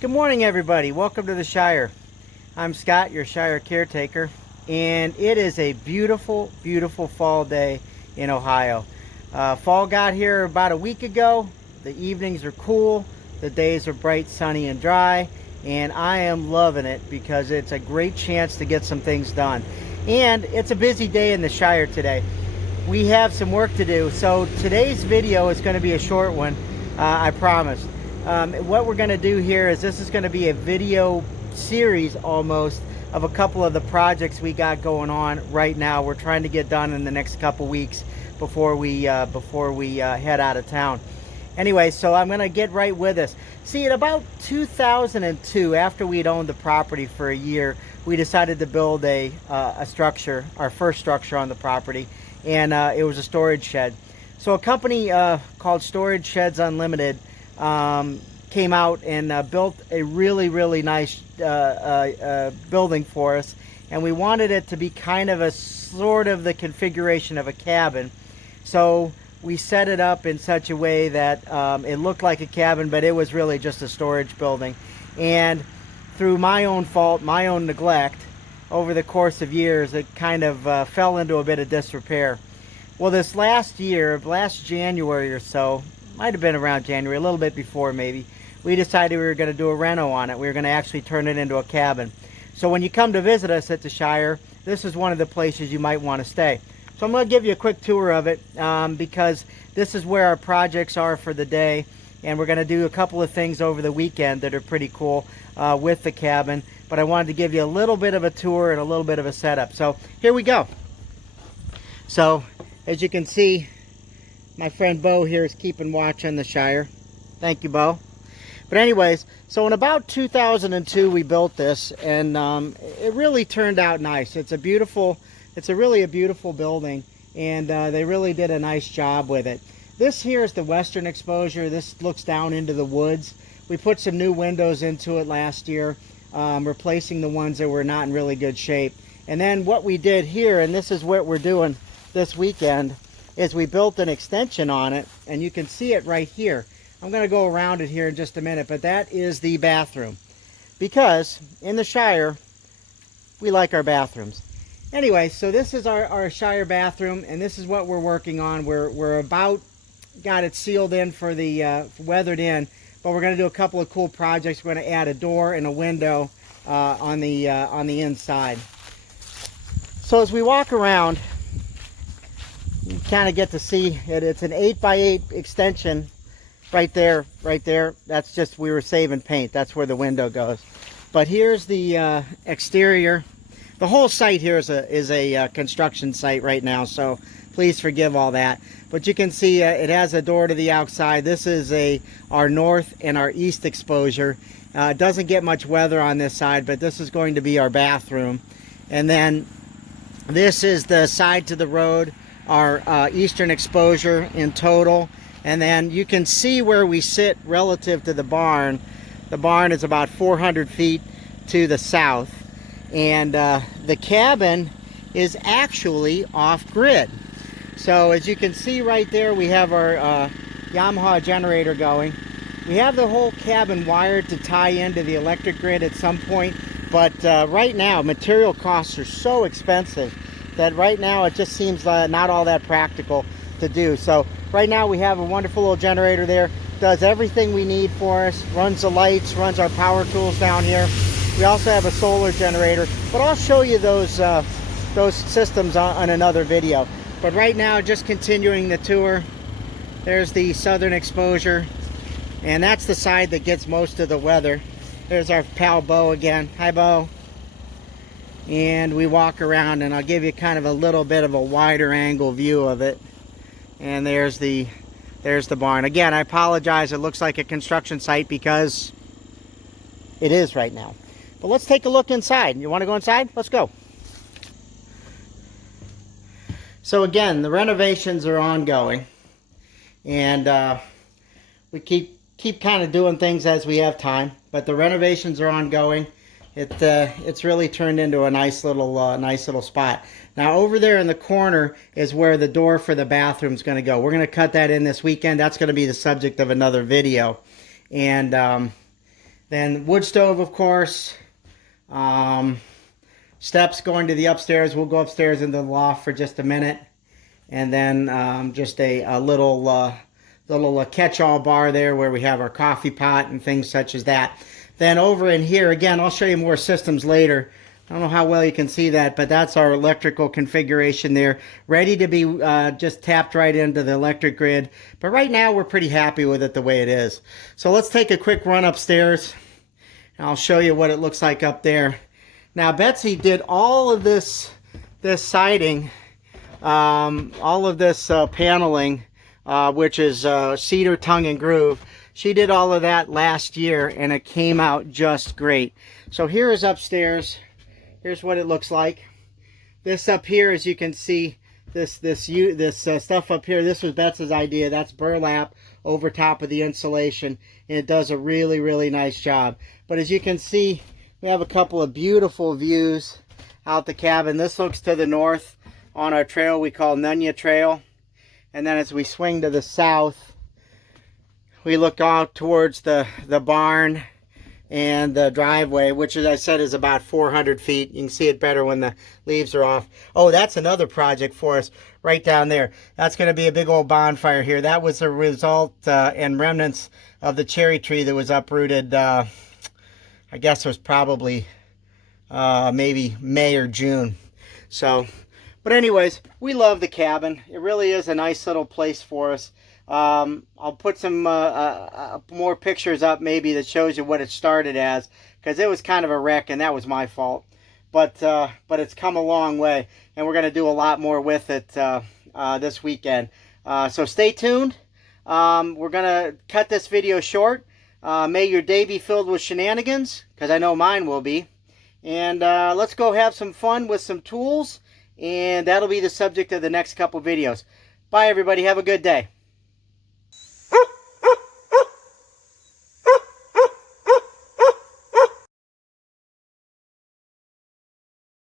Good morning, everybody. Welcome to the Shire. I'm Scott, your Shire caretaker, and it is a beautiful, beautiful fall day in Ohio. Fall got here about a week ago. The evenings are cool, the days are bright, sunny, and dry, and I am loving it because it's a great chance to get some things done. And it's a busy day in the Shire today. We have some work to do, so today's video is going to be a short one, I promise. What we're going to do here is this is going to be a video series almost of a couple of the projects we got going on right now. We're trying to get done in the next couple weeks before we head out of town. Anyway, so I'm going to get right with this. See, in about 2002, after we'd owned the property for a year, we decided to build a structure, our first structure on the property, and it was a storage shed. So a company called Storage Sheds Unlimited came out and built a really nice building for us, and we wanted it to be kind of a sort of the configuration of a cabin. So we set it up in such a way that it looked like a cabin, but it was really just a storage building. And through my own fault, my own neglect, over the course of years, it kind of fell into a bit of disrepair. Well, this last January or so, might have been around January, a little bit before maybe, we decided we were going to do a reno on it. We were going to actually turn it into a cabin. So when you come to visit us at the Shire, this is one of the places you might want to stay. So I'm going to give you a quick tour of it because this is where our projects are for the day, and we're going to do a couple of things over the weekend that are pretty cool with the cabin, but I wanted to give you a little bit of a tour and a little bit of a setup. So here we go. So as you can see, my friend Bo here is keeping watch on the Shire. Thank you, Bo. But anyways, so in about 2002 we built this, and it really turned out nice. It's really a beautiful building, and they really did a nice job with it. This here is the western exposure. This looks down into the woods. We put some new windows into it last year, replacing the ones that were not in really good shape. And then what we did here, and this is what we're doing this weekend, is we built an extension on it, and you can see it right here. I'm going to go around it here in just a minute, but that is the bathroom, because in the Shire we like our bathrooms. Anyway, so this is our Shire bathroom, and this is what we're working on. We're about got it sealed in for the weathered in, but we're going to do a couple of cool projects. We're going to add a door and a window on the inside. So as we walk around, you kind of get to see it. It's an 8x8 extension right there. That's just, we were saving paint. That's where the window goes. But here's the exterior. The whole site here is a construction site right now, so please forgive all that. But you can see it has a door to the outside. This is our north and our east exposure. It doesn't get much weather on this side, but this is going to be our bathroom. And then this is the side to the road, our eastern exposure in total. And then you can see where we sit relative to the barn. The barn is about 400 feet to the south, and the cabin is actually off-grid. So as you can see right there, we have our Yamaha generator going. We have the whole cabin wired to tie into the electric grid at some point, but right now material costs are so expensive that right now it just seems not all that practical to do. So right now we have a wonderful little generator there, does everything we need for us, runs the lights, runs our power tools down here. We also have a solar generator, but I'll show you those systems on another video. But right now, just continuing the tour, there's the southern exposure, and that's the side that gets most of the weather. There's our pal Bo again. Hi, Bo. And we walk around, and I'll give you kind of a little bit of a wider angle view of it. And there's the barn. Again, I apologize, it looks like a construction site because it is right now. But let's take a look inside. You want to go inside? Let's go. So again, the renovations are ongoing, and we keep kind of doing things as we have time. But the renovations are ongoing. It's really turned into a nice little spot. Now over there in the corner is where the door for the bathroom is going to go. We're going to cut that in this weekend. That's going to be the subject of another video. And Then wood stove, of course. Steps going to the upstairs. We'll go upstairs into the loft for just a minute. And then just a little catch-all bar there where we have our coffee pot and things such as that. Then over in here, again, I'll show you more systems later. I don't know how well you can see that, but that's our electrical configuration there. Ready to be just tapped right into the electric grid. But right now, we're pretty happy with it the way it is. So let's take a quick run upstairs. And I'll show you what it looks like up there. Now, Betsy did all of this siding, all of this paneling, which is cedar, tongue, and groove. She did all of that last year, and it came out just great. So here is upstairs. Here's what it looks like. This up here, as you can see, this stuff up here, this was Betsy's idea. That's burlap over top of the insulation, and it does a really, really nice job. But as you can see, we have a couple of beautiful views out the cabin. This looks to the north on our trail we call Nunya Trail. And then as we swing to the south, we look out towards the barn and the driveway, which, as I said, is about 400 feet. You can see it better when the leaves are off. Oh, that's another project for us right down there. That's going to be a big old bonfire here. That was a result and remnants of the cherry tree that was uprooted, I guess it was probably maybe May or June. So, but anyways, we love the cabin. It really is a nice little place for us. I'll put some more pictures up maybe that shows you what it started as, because it was kind of a wreck and that was my fault. But it's come a long way, and we're going to do a lot more with it this weekend. So stay tuned. We're going to cut this video short. May your day be filled with shenanigans, because I know mine will be. And let's go have some fun with some tools, and that'll be the subject of the next couple videos. Bye, everybody. Have a good day.